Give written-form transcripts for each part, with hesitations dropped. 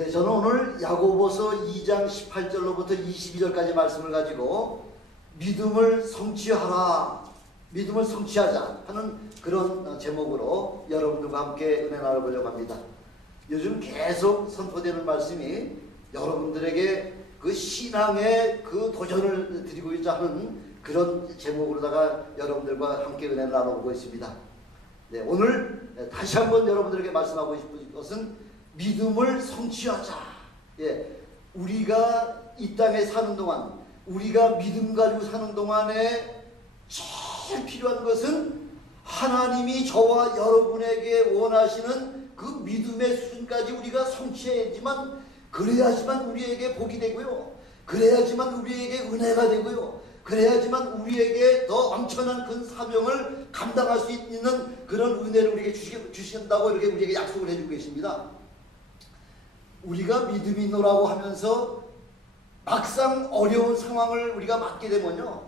네, 저는 오늘 야고보서 2장 18절로부터 22절까지 말씀을 가지고 믿음을 성취하라, 믿음을 성취하자 하는 그런 제목으로 여러분들과 함께 은혜 나눠보려고 합니다. 요즘 계속 선포되는 말씀이 여러분들에게 그 신앙의 그 도전을 드리고자 하는 그런 제목으로다가 여러분들과 함께 은혜를 나눠보고 있습니다. 네, 오늘 다시 한번 여러분들에게 말씀하고 싶은 것은 믿음을 성취하자. 예, 우리가 이 땅에 사는 동안, 우리가 믿음 가지고 사는 동안에 제일 필요한 것은 하나님이 저와 여러분에게 원하시는 그 믿음의 수준까지 우리가 성취해야지만, 그래야지만 우리에게 복이 되고요, 그래야지만 우리에게 은혜가 되고요, 그래야지만 우리에게 더 엄청난 큰 사명을 감당할 수 있는 그런 은혜를 우리에게 주신다고 이렇게 우리에게 약속을 해주고 계십니다. 우리가 믿음이 있노라고 하면서 막상 어려운 상황을 우리가 맞게 되면요,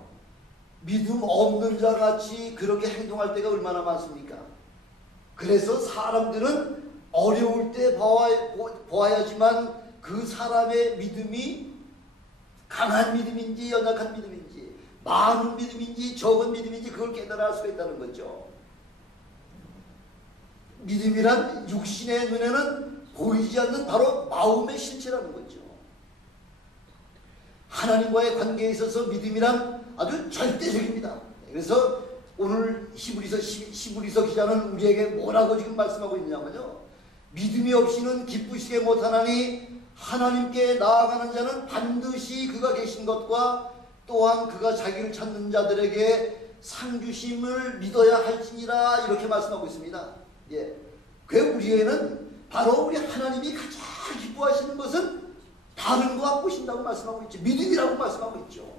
믿음 없는 자 같이 그렇게 행동할 때가 얼마나 많습니까? 그래서 사람들은 어려울 때 보아야지만 그 사람의 믿음이 강한 믿음인지 연약한 믿음인지, 많은 믿음인지 적은 믿음인지 그걸 깨달을 수가 있다는 거죠. 믿음이란 육신의 눈에는 보이지 않는 바로 마음의 실체라는 거죠. 하나님과의 관계에 있어서 믿음이란 아주 절대적입니다. 그래서 오늘 히브리서 기자는 우리에게 뭐라고 지금 말씀하고 있냐면요, 믿음이 없이는 기쁘시게 못하나니 하나님께 나아가는 자는 반드시 그가 계신 것과 또한 그가 자기를 찾는 자들에게 상 주심을 믿어야 할지니라, 이렇게 말씀하고 있습니다. 예, 그 우리에는 바로 우리 하나님이 가장 기뻐하시는 것은 다른 거 안 보신다고 말씀하고 있죠. 믿음이라고 말씀하고 있죠.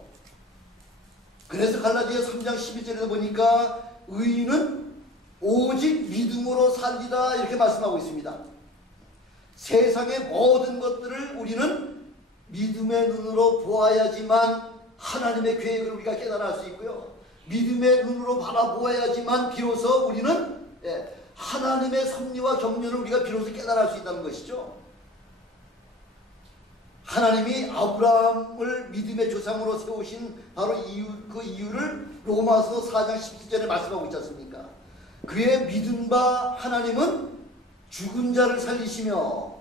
그래서 갈라디아 3장 11절에 보니까 의인은 오직 믿음으로 살리라, 이렇게 말씀하고 있습니다. 세상의 모든 것들을 우리는 믿음의 눈으로 보아야지만 하나님의 계획을 우리가 깨달을 수 있고요, 믿음의 눈으로 바라보아야지만 비로소 우리는 하나님의 섭리와 경륜을 우리가 비로소 깨달을 수 있다는 것이죠. 하나님이 아브라함을 믿음의 조상으로 세우신 바로 그 이유를 로마서 4장 17절에 말씀하고 있지 않습니까? 그의 믿음 바 하나님은 죽은 자를 살리시며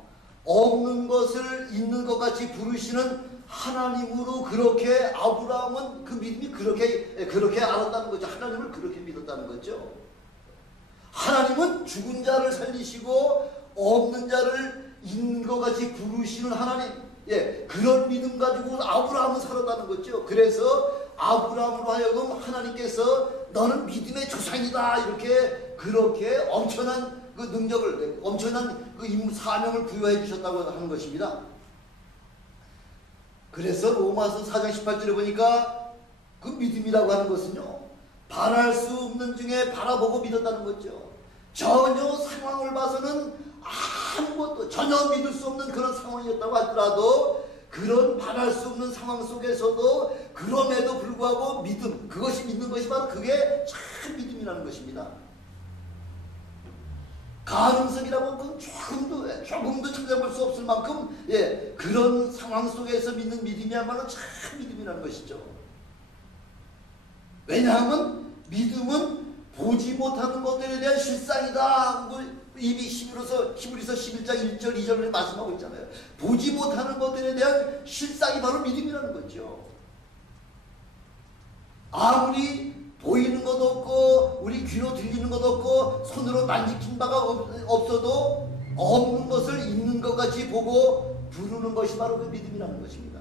없는 것을 있는 것 같이 부르시는 하나님으로, 그렇게 아브라함은 그 믿음이 그렇게 알았다는 거죠. 하나님을 그렇게 믿었다는 거죠. 하나님은 죽은 자를 살리시고 없는 자를 있는 것 같이 부르시는 하나님, 예, 그런 믿음 가지고 아브라함은 살았다는 거죠. 그래서 아브라함으로 하여금 하나님께서 너는 믿음의 조상이다, 이렇게 그렇게 엄청난 그 능력을, 엄청난 그 사명을 부여해 주셨다고 하는 것입니다. 그래서 로마서 4장 18절에 보니까 그 믿음이라고 하는 것은요, 바랄 수 없는 중에 바라보고 믿었다는 거죠. 전혀 상황을 봐서는 아무것도 전혀 믿을 수 없는 그런 상황이었다고 하더라도, 그런 바랄 수 없는 상황 속에서도 그럼에도 불구하고 믿음, 그것이 믿는 것이 바로 그게 참 믿음이라는 것입니다. 가능성이라고 조금도 찾아볼 수 없을 만큼, 예, 그런 상황 속에서 믿는 믿음이야말로 참 믿음이라는 것이죠. 왜냐하면 믿음은 보지 못하는 것들에 대한 실상이다. 이미 히브리서 11장 1절 2절을 말씀하고 있잖아요. 보지 못하는 것들에 대한 실상이 바로 믿음이라는 거죠. 아무리 보이는 것도 없고 우리 귀로 들리는 것도 없고 손으로 만지킨 바가 없어도 없는 것을 있는 것 같이 보고 부르는 것이 바로 그 믿음이라는 것입니다.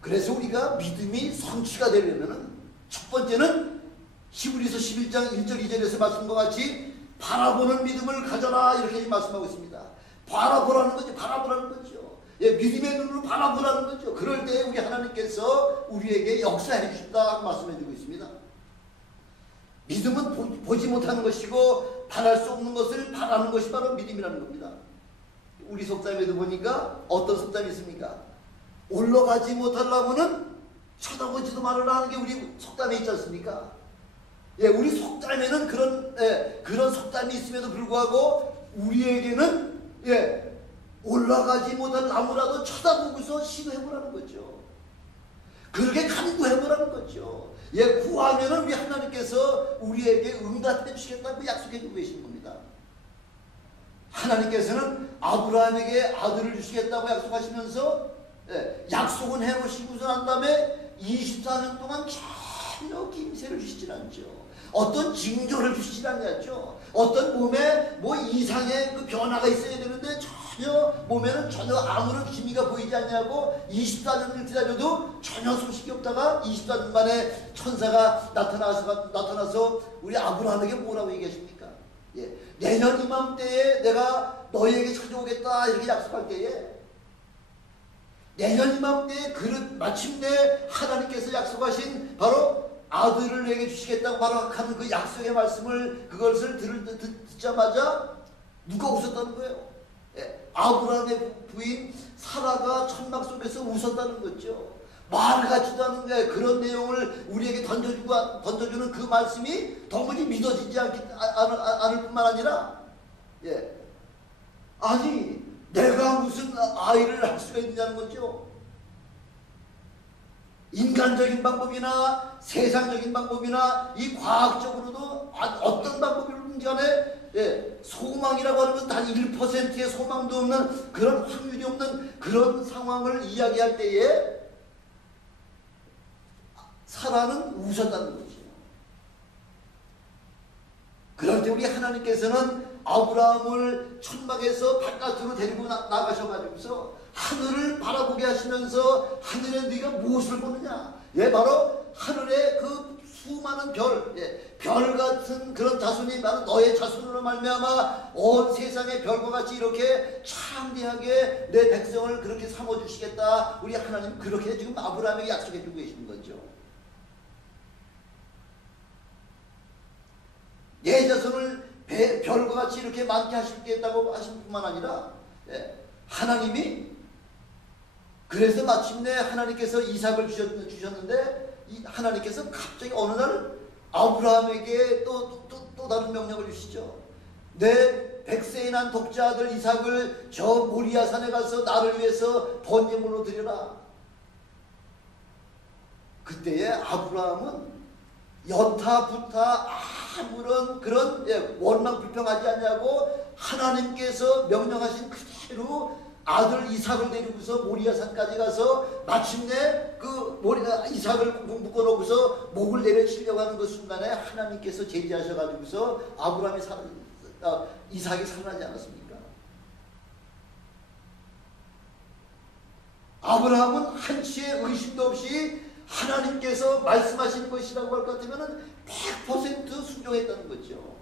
그래서 우리가 믿음이 성취가 되려면 첫 번째는 히브리서 11장 1절 2절에서 말씀과 같이 바라보는 믿음을 가져라, 이렇게 말씀하고 있습니다. 바라보라는 거죠. 바라보라는 거죠. 예, 믿음의 눈으로 바라보라는 거죠. 그럴 때 우리 하나님께서 우리에게 역사해 주신다 말씀해 주고 있습니다. 믿음은 보지 못하는 것이고 바랄 수 없는 것을 바라는 것이 바로 믿음이라는 겁니다. 우리 속담에도 보니까 어떤 속담이 있습니까? 올라가지 못하려면은 쳐다보지도 말으라 하는 게 우리 속담에 있지 않습니까? 예, 우리 속담에는 그런 속담이 있음에도 불구하고 우리에게는 예, 올라가지 못한 나무라도 쳐다보고서 시도해보라는 거죠. 그렇게 간구해보라는 거죠. 예, 구하면은 우리 하나님께서 우리에게 응답해 주시겠다고 약속해주고 계신 겁니다. 하나님께서는 아브라함에게 아들을 주시겠다고 약속하시면서 예, 약속은 해놓으시고서 난 다음에 24년 동안 전혀 김새를 주시질 않죠. 어떤 징조를 주시질 않냐죠. 어떤 몸에 뭐 이상의 그 변화가 있어야 되는데 전혀 몸에는 전혀 아무런 기미가 보이지 않냐고 24년을 기다려도 전혀 소식이 없다가 24년 만에 천사가 나타나서 우리 아브라함에게 뭐라고 얘기하십니까? 예, 내년 이맘때에 내가 너희에게 찾아오겠다 이렇게 약속할 때에 내년 이맘때에 마침내 하나님께서 약속하신 바로 아들을 내게 주시겠다고 바로 하는 그 약속의 말씀을 그것을 듣자마자 누가 웃었다는 거예요? 예, 아브라함의 부인 사라가 천막 속에서 웃었다는 거죠. 말 같지도 않은 거예요. 그런 내용을 우리에게 던져주는 그 말씀이 도무지 믿어지지 않을 뿐만 아니라 예, 아니 내가 무슨 아이를 할 수가 있냐는 거죠. 인간적인 방법이나 세상적인 방법이나 이 과학적으로도 어떤 방법이든 간에 예, 소망이라고 하는 것은 단 1%의 소망도 없는 그런 확률이 없는 그런 상황을 이야기할 때에 사라는 웃었다는 거죠. 그럴 때 우리 하나님께서는 아브라함을 천막에서 바깥으로 데리고 나가셔가지고서 하늘을 바라보게 하시면서 하늘에 네가 무엇을 보느냐? 예, 바로 하늘에 그 수많은 별, 예, 별 같은 그런 자손이 바로 너의 자손으로 말미암아 온 세상의 별과 같이 이렇게 창대하게 내 백성을 그렇게 삼아주시겠다. 우리 하나님 그렇게 지금 아브라함에게 약속해 주고 계시는 거죠. 내 자손을 별과 같이 이렇게 많게 하시겠다고 하신 뿐만 아니라 예, 하나님이 그래서 마침내 하나님께서 이삭을 주셨는데 하나님께서 갑자기 어느 날 아브라함에게 또 다른 명령을 주시죠. 내 100세에 난 독자 아들 이삭을 저 모리아 산에 가서 나를 위해서 번제물로 드려라. 그때에 아브라함은 여타부타 아무런 그런 원망 불평하지 않냐고 하나님께서 명령하신 그대로 아들 이삭을 데리고서 모리아 산까지 가서 마침내 그 이삭을 묶어놓고서 목을 내려치려고 하는 그 순간에 하나님께서 제지하셔가지고서 이삭이 살아나지 않았습니까? 아브라함은 한치의 의심도 없이 하나님께서 말씀하시는 것이라고 할 것 같으면 100% 순종했다는 거죠.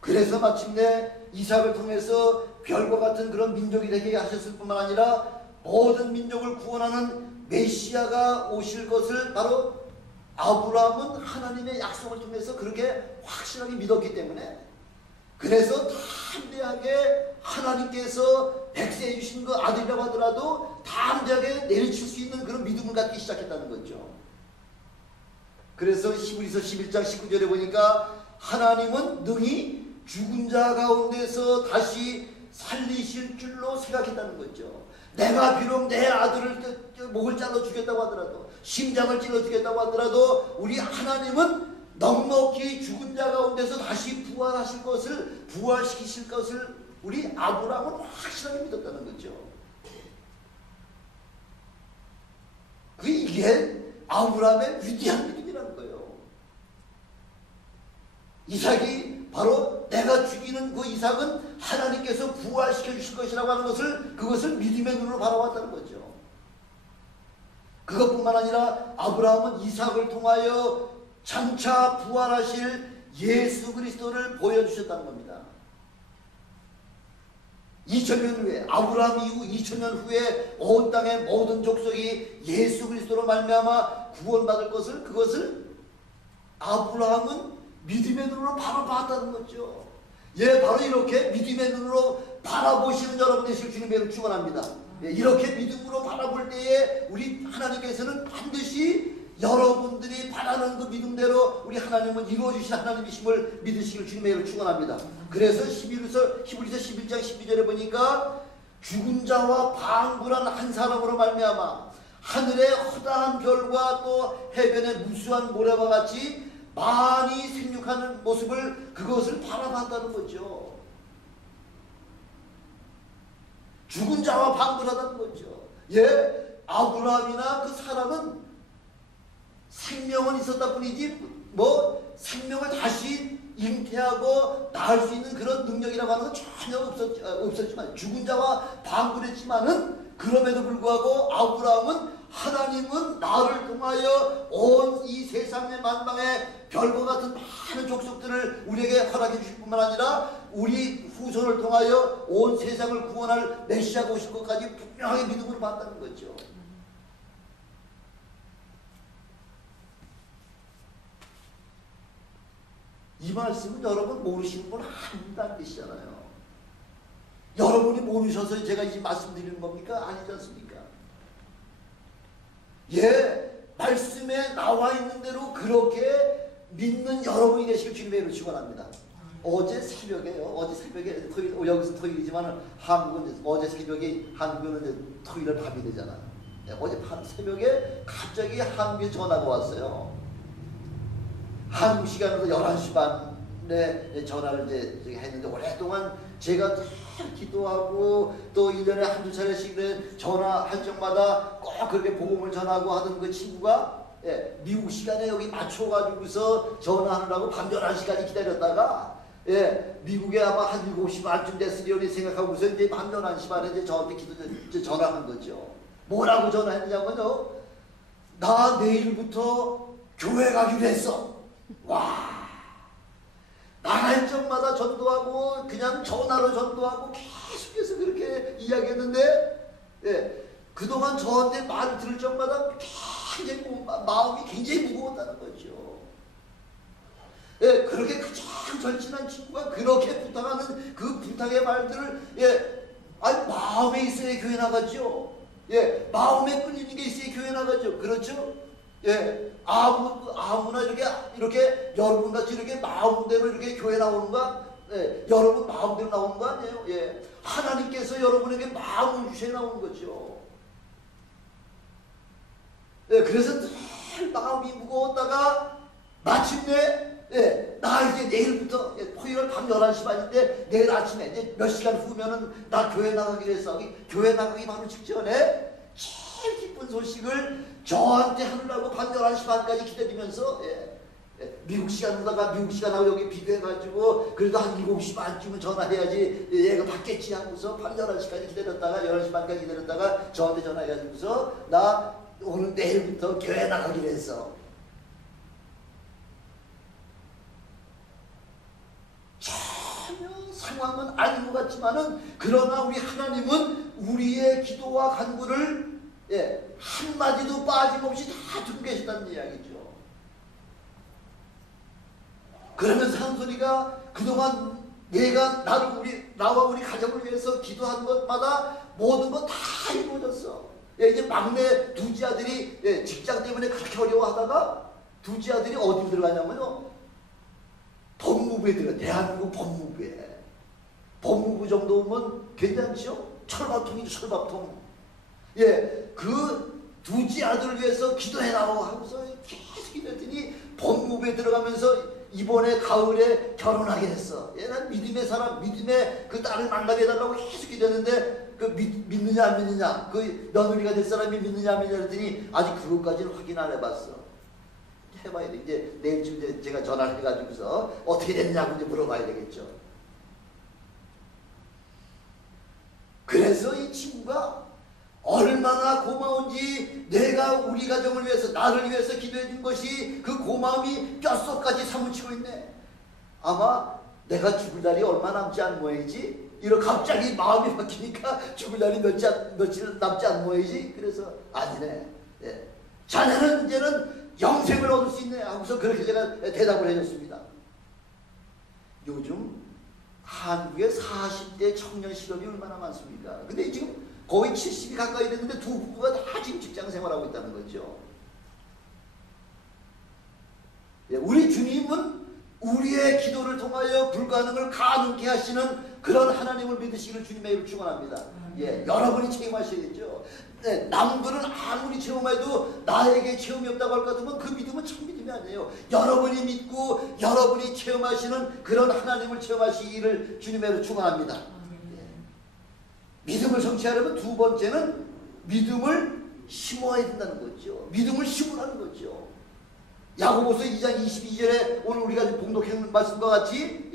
그래서 마침내 이삭을 통해서 별과 같은 그런 민족이 되게 하셨을 뿐만 아니라 모든 민족을 구원하는 메시아가 오실 것을 바로 아브라함은 하나님의 약속을 통해서 그렇게 확실하게 믿었기 때문에 그래서 담대하게 하나님께서 100세에 주신 그 아들이라고 하더라도 담대하게 내리칠 수 있는 그런 믿음을 갖기 시작했다는 거죠. 그래서 히브리서 11장 19절에 보니까 하나님은 능히 죽은 자 가운데서 다시 살리실 줄로 생각했다는 거죠. 내가 비록 내 아들을 목을 잘라 주겠다고 하더라도 심장을 찔러 주겠다고 하더라도 우리 하나님은 넉넉히 죽은 자 가운데서 다시 부활시키실 것을 우리 아브라함은 확실하게 믿었다는 거죠. 이게 아브라함의 위대한 믿음이라는 거예요. 이삭이 바로 내가 죽이는 그 이삭은 하나님께서 부활시켜 주실 것이라고 하는 그것을 믿음의 눈으로 바라봤다는 거죠. 그것뿐만 아니라 아브라함은 이삭을 통하여 장차 부활하실 예수 그리스도를 보여주셨다는 겁니다. 2000년 후에 아브라함 이후 2000년 후에 온 땅의 모든 족속이 예수 그리스도로 말미암아 구원받을 그것을 아브라함은 믿음의 눈으로 바라봤다는 거죠. 예, 바로 이렇게 믿음의 눈으로 바라보시는 여러분 되실 주님의 축원합니다. 예, 이렇게 믿음으로 바라볼 때에 우리 하나님께서는 반드시 여러분들이 바라는 그 믿음대로 우리 하나님은 이루어주신 하나님이심을 믿으시길 주님의 이름으로 축원합니다. 그래서 히브리서 11장 12절에 보니까 죽은 자와 방불한 한 사람으로 말미암아 하늘의 허다한 별과 또 해변의 무수한 모래와 같이 많이 생육하는 모습을 그것을 바라봤다는 거죠. 죽은 자와 방불하다는 거죠. 예, 아브라함이나 그 사람은 생명은 있었다 뿐이지 뭐 생명을 다시 잉태하고 낳을 수 있는 그런 능력이라고 하는 건 전혀 없었지만 죽은 자와 방불했지만은 그럼에도 불구하고 아브라함은 하나님은 나를 통하여 온 이 세상의 만방의 별과 같은 많은 족속들을 우리에게 허락해 주실 뿐만 아니라 우리 후손을 통하여 온 세상을 구원할 메시아가 오실 것까지 분명하게 믿음으로 봤다는 거죠. 이 말씀은 여러분 모르시는 분 아무도 안 계시잖아요. 여러분이 모르셔서 제가 이 말씀 드리는 겁니까? 아니지 않습니까? 예, 말씀에 나와 있는 대로 그렇게 믿는 여러분이 되시길 주님의 이름으로 축원합니다. 어제 새벽에요. 토요일, 여기서 토요일이지만 한국은 어제 새벽에 한국은 토요일 밤이 되잖아. 예, 어제 새벽에 갑자기 한국에 전화가 왔어요. 한국 시간으로 11시 반에 전화를 이제 했는데 오랫동안 제가 기도하고 또 1년에 한두 차례씩 전화할 적마다 꼭 그렇게 복음을 전하고 하던 그 친구가 예, 미국 시간에 여기 맞춰가지고서 전화하느라고 밤 11시까지 기다렸다가 예, 미국에 아마 한 7시 반쯤 됐으려니 생각하고서 이제 밤 11시 반에 이제 저한테 전화한 거죠. 뭐라고 전화했냐면요. 나 내일부터 교회 가기로 했어. 와, 나갈 적마다 전도하고 그냥 전화로 전도하고 계속해서 그렇게 이야기했는데 예, 그동안 저한테 말을 들을 적마다 굉장히 마음이 굉장히 무거웠다는 거죠. 예, 그렇게 가장 절친한 친구가 그렇게 부탁하는 그 부탁의 말들을 예, 아니 마음에 있어야 교회 나가죠. 예, 마음에 끌리는 게 있어야 교회 나가죠. 그렇죠? 예, 아무나 이렇게 여러분같이 이렇게 마음대로 이렇게 교회 나오는 거, 예, 여러분 마음대로 나오는 거 아니에요? 예, 하나님께서 여러분에게 마음을 주셔야 나오는 거죠. 예, 그래서 늘 마음이 무거웠다가 마침내 예, 나 이제 내일부터 예, 토요일 밤 11시 반인데 내일 아침에 이제 몇 시간 후면은 나 교회 나가기로 했어. 교회 나가기 바로 직전에 제일 기쁜 소식을 저한테 하느라고 밤 11시 반까지 기다리면서 예, 예, 미국 시간으로다가 미국 시간하고 여기 비교해가지고 그래도 한 7시 반쯤은 전화해야지 얘가 받겠지 하고서 밤 11시까지 기다렸다가 11시 반까지 기다렸다가 저한테 전화해가지고서 나 오늘 내일부터 교회 나가기로 했어. 전혀 상황은 아닌 것 같지만은 그러나 우리 하나님은 우리의 기도와 간구를 예, 한마디도 빠짐없이 다 듣고 계시다는 이야기죠. 그러면서 한 소리가 그동안 내가 나와 우리 가정을 위해서 기도한 것마다 모든 것 다 이루어졌어. 예, 이제 막내 두지 아들이 예, 직장 때문에 그렇게 어려워하다가 두지 아들이 어디 들어가냐면요. 법무부에 들어가. 대한민국 법무부에. 법무부 정도면 괜찮죠? 철밥통이죠, 철밥통. 예, 그 두지 아들을 위해서 기도해라고 하고서 계속 기도했더니 법무부에 들어가면서 이번에 가을에 결혼하게 했어. 얘는 믿음의 사람, 믿음의 그 딸을 만나게 해달라고 계속 기도했는데 그 믿느냐 안 믿느냐, 그 며느리가 될 사람이 믿느냐 안 믿느냐 했더니 아직 그것까지는 확인 안 해봤어. 해봐야 돼. 이제 내일쯤 이제 제가 전화를 해가지고서 어떻게 됐냐고 이제 물어봐야 되겠죠. 그래서 이 친구가 얼마나 고마운지 내가 우리 가정을 위해서 나를 위해서 기도해 준 것이 그 고마움이 뼛속까지 사무치고 있네. 아마 내가 죽을 날이 얼마 남지 않은 모양이지. 이렇게 갑자기 마음이 바뀌니까 죽을 날이 며칠 남지 않은 모양이지. 그래서 아니네. 예. 자네는 이제는 영생을 얻을 수 있네 하고서 그렇게 제가 대답을 해줬습니다. 요즘 한국의 40대 청년 실업이 얼마나 많습니까? 근데 지금 거의 70이 가까이 됐는데 두 부부가 다 지금 직장 생활하고 있다는 거죠. 예, 우리 주님은 우리의 기도를 통하여 불가능을 가능케 하시는 그런 하나님을 믿으시기를 주님의 이름으로 축원합니다. 예, 여러분이 체험하셔야겠죠. 네, 남들은 아무리 체험해도 나에게 체험이 없다고 할 것 같으면 그 믿음은 참 믿음이 아니에요. 여러분이 믿고 여러분이 체험하시는 그런 하나님을 체험하시기를 주님의 이름으로 축원합니다. 예. 믿음을 성취하려면 두 번째는 믿음을 심어야 된다는 거죠. 믿음을 심으라는 거죠. 야고보서 2장 22절에 오늘 우리가 봉독한 말씀과 같이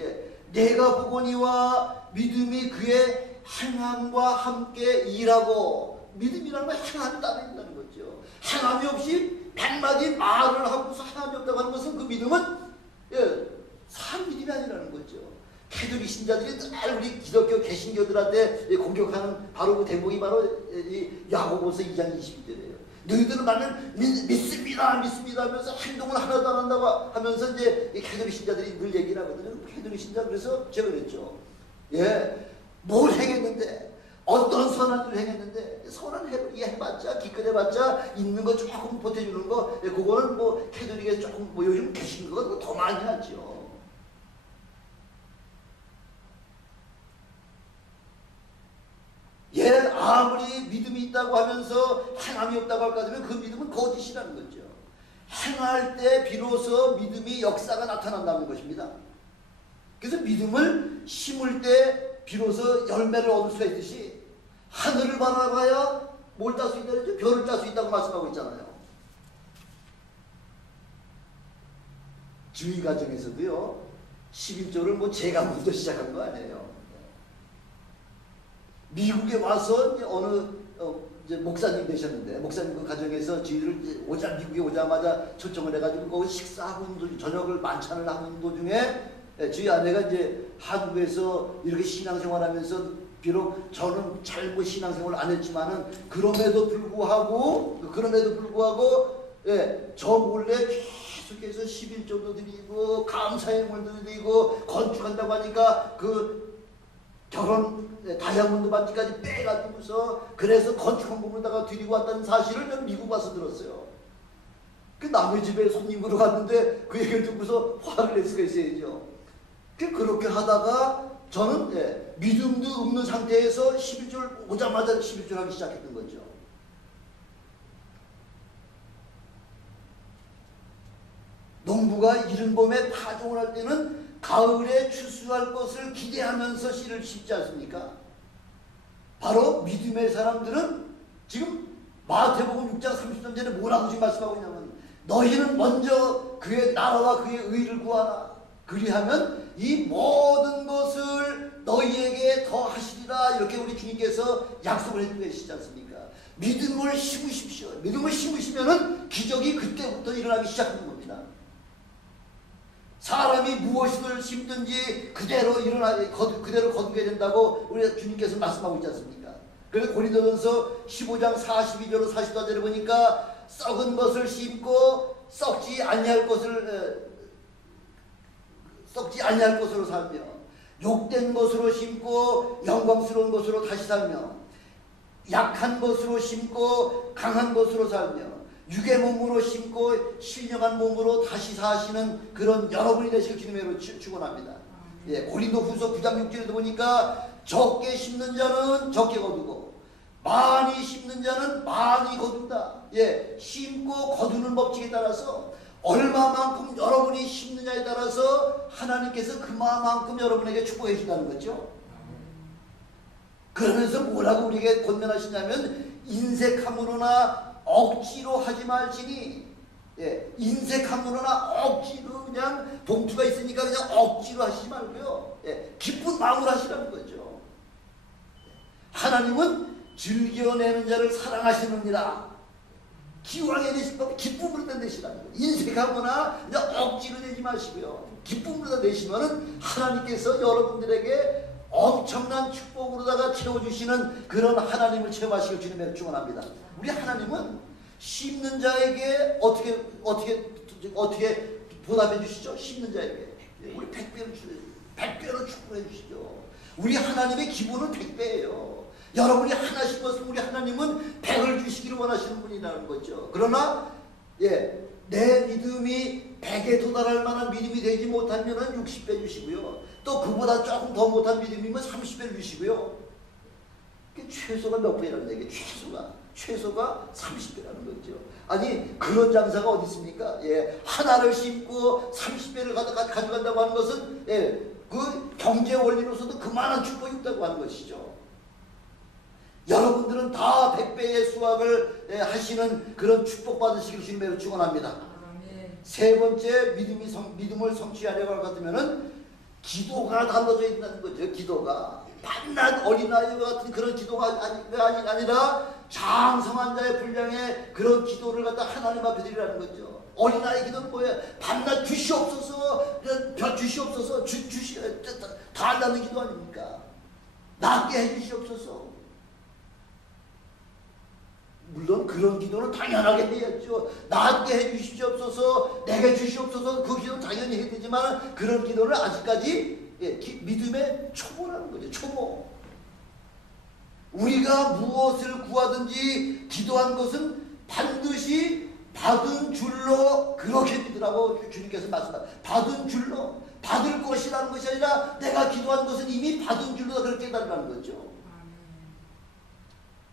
내가 보거니와 믿음이 그의 행함과 함께 일하고, 믿음이라는 건 행함이 따라 있다는 거죠. 행함이 없이 백마디 말을 하고서 행함이 없다고 하는 것은 그 믿음은 산 믿음이 아니라는 거죠. 캐톨릭 신자들이 늘 우리 기독교 개신교들한테 공격하는 바로 그 대목이 바로 이 야고보서 2장 22절이에요. 너희들은 나는 믿습니다 하면서 행동을 하나도 안 한다고 하면서 이제 캐톨릭 신자들이 늘 얘기를 하거든요. 캐톨릭 신자, 그래서 제가 그랬죠. 뭘 행했는데, 어떤 선한 일을 행했는데, 선한 일을 해봤자, 기껏 해봤자 있는 거 조금 보태주는 거, 그거는 뭐 캐톨릭에 조금 뭐 요즘 개신교가 더 많이 하죠. 아무리 믿음이 있다고 하면서 행함이 없다고 할 것 같으면 그 믿음은 거짓이라는 거죠. 행할 때 비로소 믿음이 역사가 나타난다는 것입니다. 그래서 믿음을 심을 때 비로소 열매를 얻을 수가 있듯이 하늘을 바라봐야 뭘 딸 수 있다 그랬죠? 별을 딸 수 있다고 말씀하고 있잖아요. 주의 과정에서도요, 11조를 뭐 제가 먼저 시작한 거 아니에요. 미국에 와서 어느 이제 목사님 되셨는데, 목사님 그 가정에서 저희를 미국에 오자마자 초청을 해가지고 거기 식사하고 있는 저녁을 만찬을 하고 있는 도중에 저희 아내가 이제 한국에서 이렇게 신앙생활하면서 비록 저는 잘못 신앙생활을 안 했지만은 그럼에도 불구하고 저 몰래 계속해서 11조도 드리고 감사의 물도 드리고 건축한다고 하니까 그 결혼 다이아몬드 반지까지 빼가지고서 그래서 건축한 부분에다가 드리고 왔다는 사실을 저는 미국 와서 들었어요. 그 남의 집에 손님으로 갔는데 그 얘기를 듣고서 화를 낼 수가 있어야죠. 그렇게 하다가 저는 믿음도 없는 상태에서 11절 오자마자 11절 하기 시작했던 거죠. 농부가 이른 봄에 파종을 할 때는 가을에 추수할 것을 기대하면서 씨를 심지 않습니까? 바로 믿음의 사람들은 지금 마태복음 6장 30절 전에 뭐라고 지금 말씀하고 있냐면, 너희는 먼저 그의 나라와 그의 의를 구하라. 그리하면 이 모든 것을 너희에게 더 하시리라. 이렇게 우리 주님께서 약속을 해주고 계시지 않습니까? 믿음을 심으십시오. 믿음을 심으시면은 기적이 그때부터 일어나기 시작하는 겁니다. 사람이 무엇을 심든지 그대로 그대로 거두게 된다고 우리 주님께서 말씀하고 있지 않습니까? 그래서 고린도전서 15장 42절로 44절에 보니까 썩은 것을 심고 썩지 아니할 것으로 살며, 욕된 것으로 심고 영광스러운 것으로 다시 살며, 약한 것으로 심고 강한 것으로 살며, 육의 몸으로 심고 신령한 몸으로 다시 사시는 그런 여러분이 되시길 주님으로 축원합니다. 고린도 후서 9장 6절에도 보니까 적게 심는 자는 적게 거두고 많이 심는 자는 많이 거둔다. 심고 거두는 법칙에 따라서 얼마만큼 여러분이 심느냐에 따라서 하나님께서 그만큼 여러분에게 축복해 주신다는 거죠. 그러면서 뭐라고 우리에게 권면하시냐면, 인색함으로나 억지로 하지 말지니, 인색함으로나 억지로 그냥 봉투가 있으니까 그냥 억지로 하시지 말고요, 기쁜 마음으로 하시라는 거죠. 하나님은 즐겨내는 자를 사랑하시느니라. 기왕에 내실 거면 기쁨으로 내시라는 거예요. 인색하거나 그냥 억지로 내지 마시고요, 기쁨으로 내시면은 하나님께서 여러분들에게 엄청난 축복으로다가 채워주시는 그런 하나님을 체험하시길 주님의 축원합니다. 우리 하나님은 심는 자에게 어떻게 보답해 주시죠? 심는 자에게 우리 100배로 축복해 주시죠. 우리 하나님의 기본은 100배예요. 여러분이 하나 심었으면 우리 하나님은 100을 주시기를 원하시는 분이라는 거죠. 그러나 내 믿음이 100에 도달할 만한 믿음이 되지 못하면 60배 주시고요. 또 그보다 조금 더 못한 믿음이면 30배를 주시고요. 최소가 몇 배라는 얘기예요. 최소가 30배라는 거죠. 아니 그런 장사가 어디 있습니까? 예, 하나를 심고 30배를 가져간다고 하는 것은 그 경제 원리로서도 그만한 축복이 없다고 하는 것이죠. 여러분들은 다 100배의 수확을 하시는 그런 축복 받으시길 주님으로 축원합니다. 세 번째 믿음을 성취하려고 할 것 같으면은 기도가 달라져야 된다는 거죠. 기도가 밤낮 어린아이와 같은 그런 기도가 아니라 장성한 자의 분량의 그런 기도를 갖다 하나님 앞에 드리라는 거죠. 어린아이 기도는 뭐예요? 밤낮 주시옵소서, 주시옵소서, 달라는 기도 아닙니까? 낫게 해주시옵소서. 물론 그런 기도는 당연하게 해야죠. 낫게 해주시옵소서, 내게 주시옵소서, 그 기도는 당연히 해야 되지만 그런 기도를 아직까지 믿음의 초보라는 거죠. 초보. 우리가 무엇을 구하든지 기도한 것은 반드시 받은 줄로 그렇게 믿으라고 주님께서 말씀하셨다. 받은 줄로, 받을 것이라는 것이 아니라 내가 기도한 것은 이미 받은 줄로 그렇게 달라는 거죠.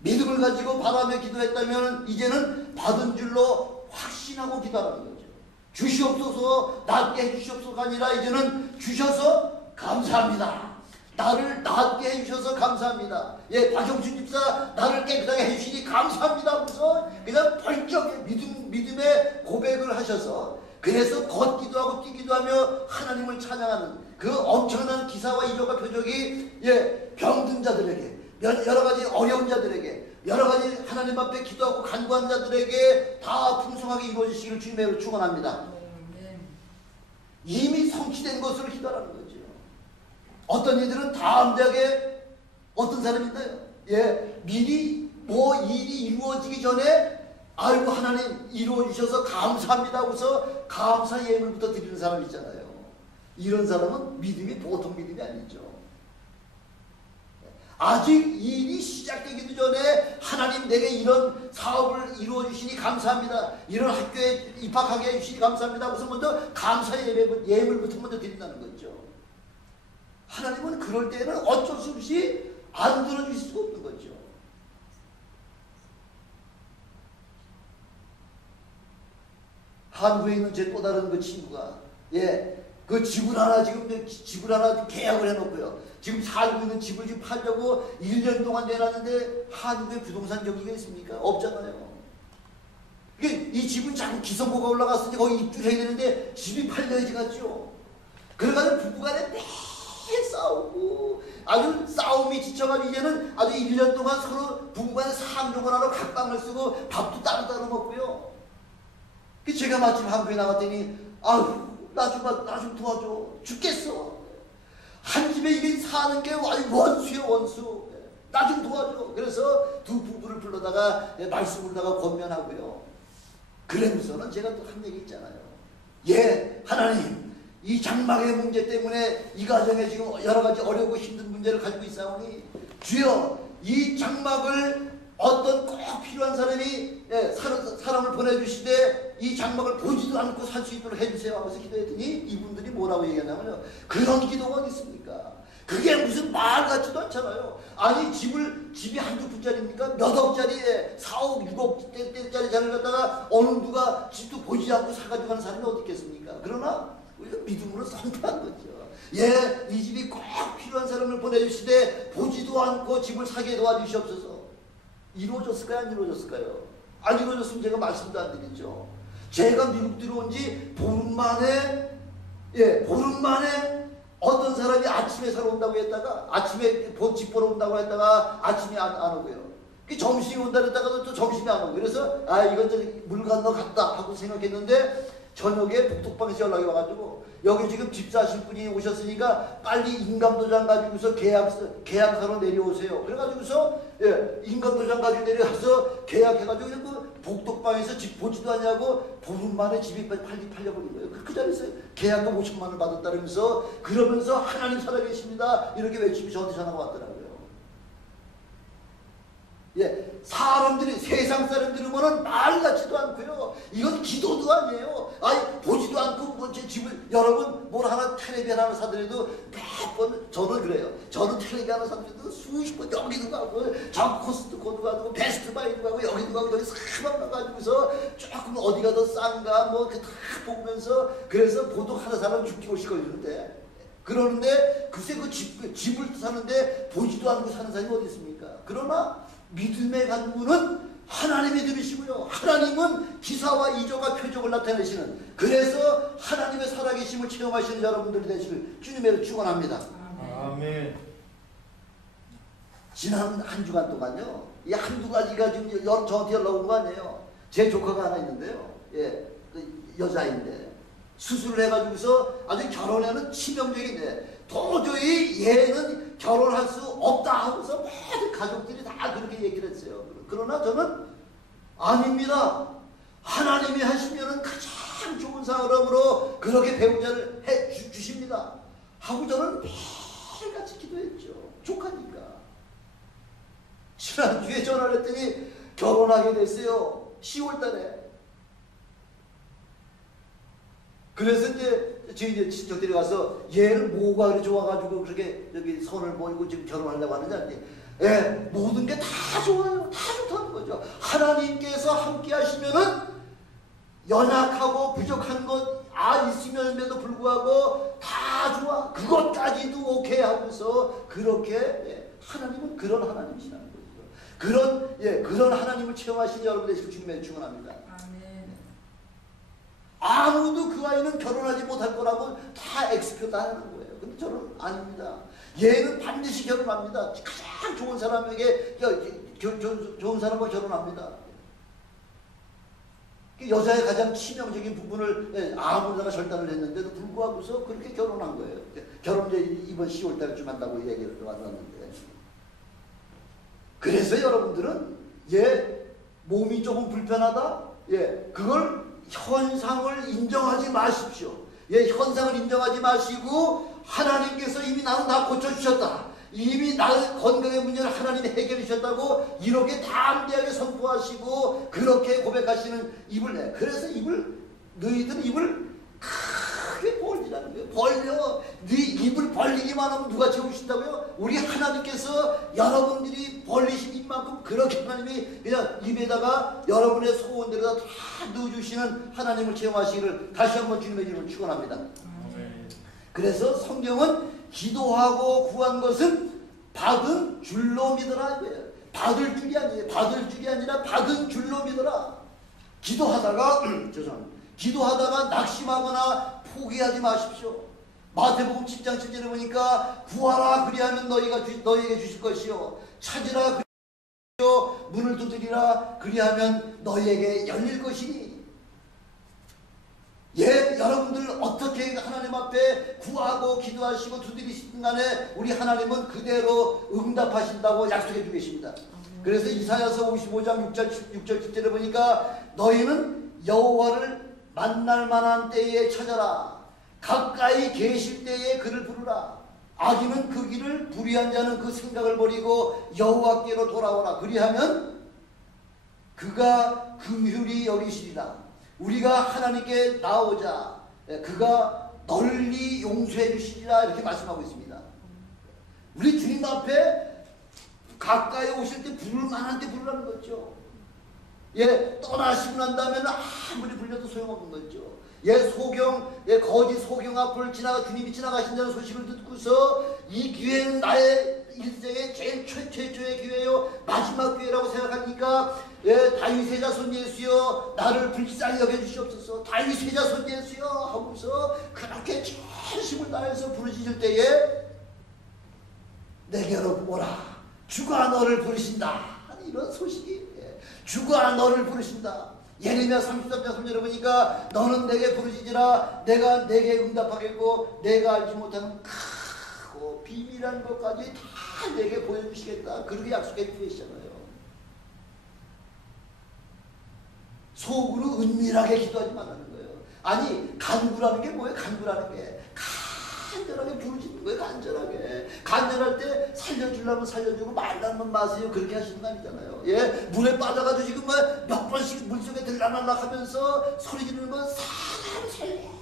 믿음을 가지고 바라며 기도했다면 이제는 받은 줄로 확신하고 기도하는 거죠. 주시옵소서, 낫게 해주시옵소서가 아니라 이제는 주셔서 감사합니다. 나를 낫게 해주셔서 감사합니다. 예, 박영춘 집사 나를 깨끗하게 해주시니 감사합니다 하면서 그냥 벌쩍 믿음의 고백을 하셔서 그래서 걷기도 하고 뛰기도 하며 하나님을 찬양하는 그 엄청난 기사와 이적과 표적이 병든 자들에게, 여러 가지 어려운 자들에게, 여러 가지 하나님 앞에 기도하고 간구한 자들에게 다 풍성하게 이루어지시기를 주님으로 축원합니다. 이미 성취된 것을 기도하는 거죠. 어떤 이들은 다음대하게 어떤 사람이 있나요? 미리 뭐 일이 이루어지기 전에 아이고 하나님 이루어주셔서 감사합니다 하고서 감사 예물부터 드리는 사람 있잖아요. 이런 사람은 믿음이 보통 믿음이 아니죠. 아직 일이 시작되기도 전에 하나님 내게 이런 사업을 이루어주시니 감사합니다. 이런 학교에 입학하게 해주시니 감사합니다 하고서 먼저 감사 예물부터 먼저 드린다는 거죠. 하나님은 그럴 때는 어쩔 수 없이 안 들어주실 수가 없는 거죠. 한국에 있는 제 또 다른 그 친구가 그 집을 하나 계약을 해놓고요. 지금 살고 있는 집을 지금 팔려고 1년 동안 내놨는데 한국에 부동산 경기가 있습니까? 없잖아요. 이 집은 자꾸 기성고가 올라갔으니 거기 입주해야 되는데 집이 팔려야지 갔죠. 그래가지고 부부간에 매일 싸우고 아주 싸움이 지쳐가지고 이제는 아주 1년 동안 서로 부부간에 상종을 하러 각방을 쓰고 밥도 따로따로 먹고요. 제가 마침 한국에 나갔더니 아유 나 좀 도와줘. 죽겠어. 한 집에 이게 사는 게 원수요 원수. 나 좀 도와줘. 그래서 두 부부를 불러다가 말씀으로다가 권면하고요. 그러면서는 제가 또 한 얘기 있잖아요. 하나님 이 장막의 문제 때문에 이 가정에 지금 여러 가지 어렵고 힘든 문제를 가지고 있사오니 주여 이 장막을 어떤 꼭 필요한 사람을 보내주시되 이 장막을 보지도 않고 살 수 있도록 해주세요 하면서 기도했더니 이분들이 뭐라고 얘기했냐면요. 그런 기도가 어디 있습니까? 그게 무슨 말 같지도 않잖아요. 아니 집이 한두 푼짜리입니까? 몇 억짜리에 4억 6억짜리 자를 갖다가 어느 누가 집도 보지 않고 사가지고 가는 사람이 어디 있겠습니까? 그러나 우리가 믿음으로 선포한 거죠. 이 집이 꼭 필요한 사람을 보내주시되 보지도 않고 집을 사게 도와주시옵소서. 이루어졌을까요? 안 이루어졌을까요? 안 이루어졌으면 제가 말씀도 안 드리죠. 제가 미국 들어온 지 보름 만에 어떤 사람이 아침에 사러 온다고 했다가 아침에 집 보러 온다고 했다가 아침에 안 오고요. 점심이 온다 했다가도 또 점심이 안 오고 그래서 이건 물 건너 갔다 하고 생각했는데 저녁에 복덕방에서 연락이 와가지고 여기 지금 집사실 분이 오셨으니까 빨리 인감도장 가지고서 계약서로 내려오세요. 그래가지고서 인감도장 가지고 내려가서 계약해가지고 그 복덕방에서 집 보지도 않냐고 보름 만에 집이 팔려버린 거예요. 그 자리에서 계약금 50만 원을 받았다면서 그러면서 하나님 살아계십니다 이렇게 외치고 저한테 전화가 왔더라고요. 사람들이 세상 사람들이 보면 말 같지도 않고요. 이건 기도도 아니에요. 아니 보지도 않고 뭐 제 집을 여러분 뭘 하나 텔레비 하나 사더라도 몇 번 저는 그래요. 저는 텔레비 하나 사더라도 수십 번 여기도 가고 저 코스트코도 가고 베스트바이도 가고 여기도 가고 여기 사방 가가지고서 조금 어디가 더 싼가 뭐 다 보면서 그래서 보통 하나 사람 죽기 옷이 걸리는데. 그러는데 글쎄 그 집을 사는데 보지도 않고 사는 사람이 어디 있습니까? 그러나 믿음의 간구는 하나님이 들으시고요. 하나님은 기사와 이조가 표적을 나타내시는 그래서 하나님의 살아계심을 체험하시는 여러분들이 되시길 주님의 축원합니다. 아멘. 지난 한 주간 동안요. 이 한두 가지가 지금 저한테 연락 온 거 아니에요. 제 조카가 하나 있는데요. 예, 그 여자인데 수술을 해가지고서 아주 결혼에는 치명적인데 도저히 얘는 결혼할 수 없다 하고서 모든 가족들이 다 그렇게 얘기를 했어요. 그러나 저는 아닙니다. 하나님이 하시면은 가장 좋은 사람으로 그렇게 배우자를 해 주십니다. 하고 저는 매일같이 기도했죠. 조카니까. 지난주에 전화를 했더니 결혼하게 됐어요. 10월 달에. 그래서 이제 저희 친척들이 가서 얘를 뭐가 그리 좋아가지고 그렇게 여기 손을 모이고 지금 결혼하려고 하느냐. 예, 모든 게 다 좋아요. 다 좋다는 거죠. 하나님께서 함께 하시면은 연약하고 부족한 것 있음에도 불구하고 다 좋아. 그것까지도 오케이 하면서 그렇게 예, 하나님은 그런 하나님이시라는 거죠. 그런 하나님을 체험하신 여러분 되시길 주님의 축원합니다. 아무도 그 아이는 결혼하지 못할 거라고 다 엑스큐트 하는 거예요. 근데 저는 아닙니다. 얘는 반드시 결혼합니다. 가장 좋은 사람에게 좋은 사람과 결혼합니다. 여자의 가장 치명적인 부분을 아무나 절단을 했는데도 불구하고서 그렇게 결혼한 거예요. 결혼 이제 이번 10월 달쯤 한다고 얘기를 왔는데 그래서 여러분들은 몸이 조금 불편하다? 그걸 현상을 인정하지 마십시오. 현상을 인정하지 마시고 하나님께서 이미 나는 다 고쳐주셨다. 이미 나의 건강의 문제를 하나님이 해결해 주셨다고 이렇게 담대하게 선포하시고 그렇게 고백하시는 입을 그래서 너희들 입을 크게 벌리라는 거예요. 벌려. 네 입을 벌리기만 하면 누가 채우신다고요? 우리 하나님께서 여러분들이 벌리신 입만큼 그렇게 하나님이 그냥 입에다가 여러분의 소원대로 다 넣어주시는 하나님을 체험하시기를 다시 한번 주님의 이름으로 축원합니다. 그래서 성경은 기도하고 구한 것은 받은 줄로 믿어라 이거예요. 받을 줄이 아니에요. 받을 줄이 아니라 받은 줄로 믿어라. 기도하다가 죄송합니다. 기도하다가 낙심하거나 포기하지 마십시오. 마태복음 10장 7절에 보니까 구하라 그리하면 너희에게 주실 것이요 찾으라 그리하면 문을 두드리라 그리하면 너희에게 열릴 것이니. 여러분들 어떻게 하나님 앞에 구하고 기도하시고 두드리시든 간에 우리 하나님은 그대로 응답하신다고 약속해 주고 계십니다. 그래서 이사야서 55장 6절 7절에 보니까 너희는 여호와를 만날 만한 때에 찾아라. 가까이 계실 때에 그를 부르라. 악인은 그 길을 불의한 자는 그 생각을 버리고 여호와께로 돌아오라. 그리하면 그가 긍휼히 여기시리라. 우리가 하나님께 나오자 그가 널리 용서해 주시리라 이렇게 말씀하고 있습니다. 우리 주님 앞에 가까이 오실 때 부를 만한 때 부르라는 거죠. 떠나시고 난 다음에는 아무리 불려도 소용없는 거죠. 거짓 소경 앞을 주님이 지나가신다는 소식을 듣고서 이 기회는 나의 일생의 제일 최초의 기회요 마지막 기회라고 생각하니까 다윗의 자손 예수여 나를 불쌍히 여겨주시옵소서. 다윗의 자손 예수여 하고서 그렇게 최심을 다해서 부르짖을 때에 내게로 오라 주가 너를 부르신다 하는 이런 소식이 주가 너를 부르신다. 예레미야 33장 3절에 보니까 너는 내게 부르짖으라 내가 내게 응답하겠고 내가 알지 못하는 크고 비밀한 것까지 다 내게 보여주시겠다. 그렇게 약속해 주시잖아요. 속으로 은밀하게 기도하지 말라는 거예요. 아니 간구라는 게 뭐예요? 간구라는 게 간절하게 부르짖는 거예요. 간절하게. 간절할 때 살려주려면 살려주고 말라면 마세요. 그렇게 하시는 거 아니잖아요. 예, 물에 빠져가지고 지금 몇 번씩 물속에 들락날락 하면서 소리 지르는 건 사람 살려.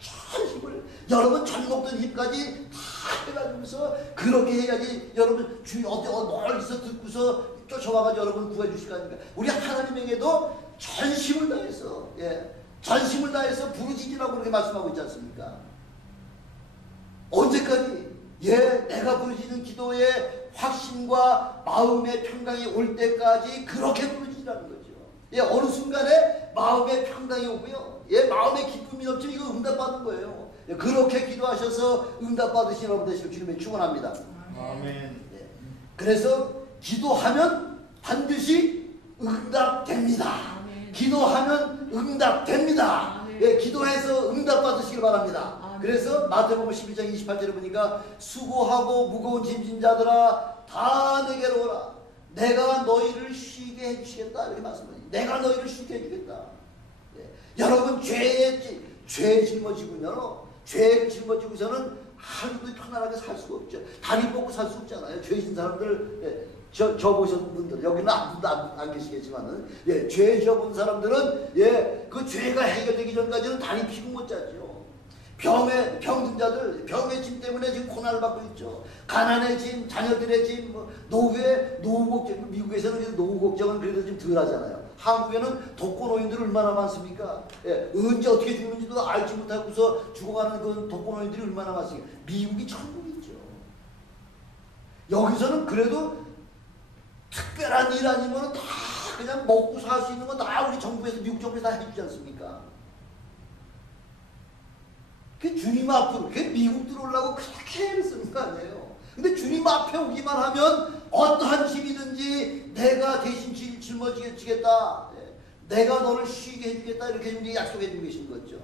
전 힘을, 여러분 전 먹던 힘까지 다 해가지고서 그렇게 해야지 여러분 주위 어디 멀리서 듣고서 쫓아와가지고 여러분 구해주실 거 아닙니까? 우리 하나님에게도 전심을 다해서, 예, 전심을 다해서 부르짖으라고 그렇게 말씀하고 있지 않습니까? 언제까지? 예, 내가 부르짖는 기도에 확신과 마음의 평강이 올 때까지 그렇게 부르짖으라는 거죠. 예, 어느 순간에 마음의 평강이 오고요. 예, 마음의 기쁨이 넘치면 이거 응답받는 거예요. 예, 그렇게 기도하셔서 응답받으신 여러분 되시길 주님의 축원합니다. 아멘. 예, 그래서 기도하면 반드시 응답됩니다. 아멘. 기도하면 응답됩니다. 아멘. 예, 기도해서 응답받으시길 바랍니다. 아멘. 그래서 마태복음 11장 28절에 보니까 수고하고 무거운 짐진 자들아 다 내게로 오라. 내가 너희를 쉬게 해주시겠다. 이렇게 말씀합니다. 내가 너희를 쉬게 해주겠다. 예, 여러분 죄에 짊어지고요. 죄를 짊어지고서는 하루도 편안하게 살 수가 없죠. 다리 뻗고 살 수 없잖아요. 죄진 사람들, 예, 저 보신 분들, 여기는 아무도 안 계시겠지만은, 예, 죄 지어본 사람들은, 예, 그 죄가 해결되기 전까지는 다리 피고 못 자죠. 병든 자들, 병의 짐 때문에 지금 고난을 받고 있죠. 가난의 짐, 자녀들의 짐, 노후 걱정, 미국에서는 노후 걱정은 그래도 좀 덜 하잖아요. 한국에는 독거노인들 얼마나 많습니까? 예, 언제 어떻게 죽는지도 알지 못하고서 죽어가는 그 독거노인들이 얼마나 많습니까? 미국이 천국이죠. 여기서는 그래도 특별한 일 아니면 다 그냥 먹고 살 수 있는 건 다 우리 정부에서, 미국 정부에서 다 해주지 않습니까? 그 주님 앞으로, 그 미국 들어오려고 그렇게 애를 쓰는 거 아니에요. 근데 주님 앞에 오기만 하면 어떠한 짐이든지 내가 대신 짊어지겠다. 내가 너를 쉬게 해주겠다. 이렇게 우리 약속해 주고 계신 거죠.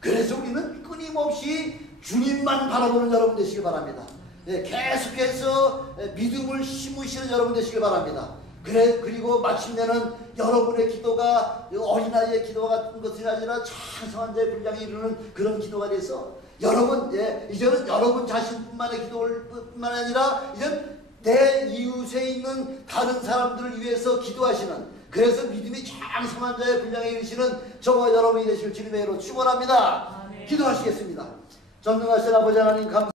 그래서 우리는 끊임없이 주님만 바라보는 여러분 되시길 바랍니다. 계속해서 믿음을 심으시는 여러분 되시길 바랍니다. 그리고 마침내는 여러분의 기도가 어린아이의 기도와 같은 것이 아니라 찬성한 자의 분량에 이르는 그런 기도가 돼서 여러분, 이제는 여러분 자신뿐만의 기도뿐만 아니라 이제는 내 이웃에 있는 다른 사람들을 위해서 기도하시는, 그래서 믿음이 장성한 자의 분량에 이르시는 저와 여러분이 되실 주님의 이름으로 축원합니다. 기도하시겠습니다. 전능하신 아버지 하나님 감사합니다.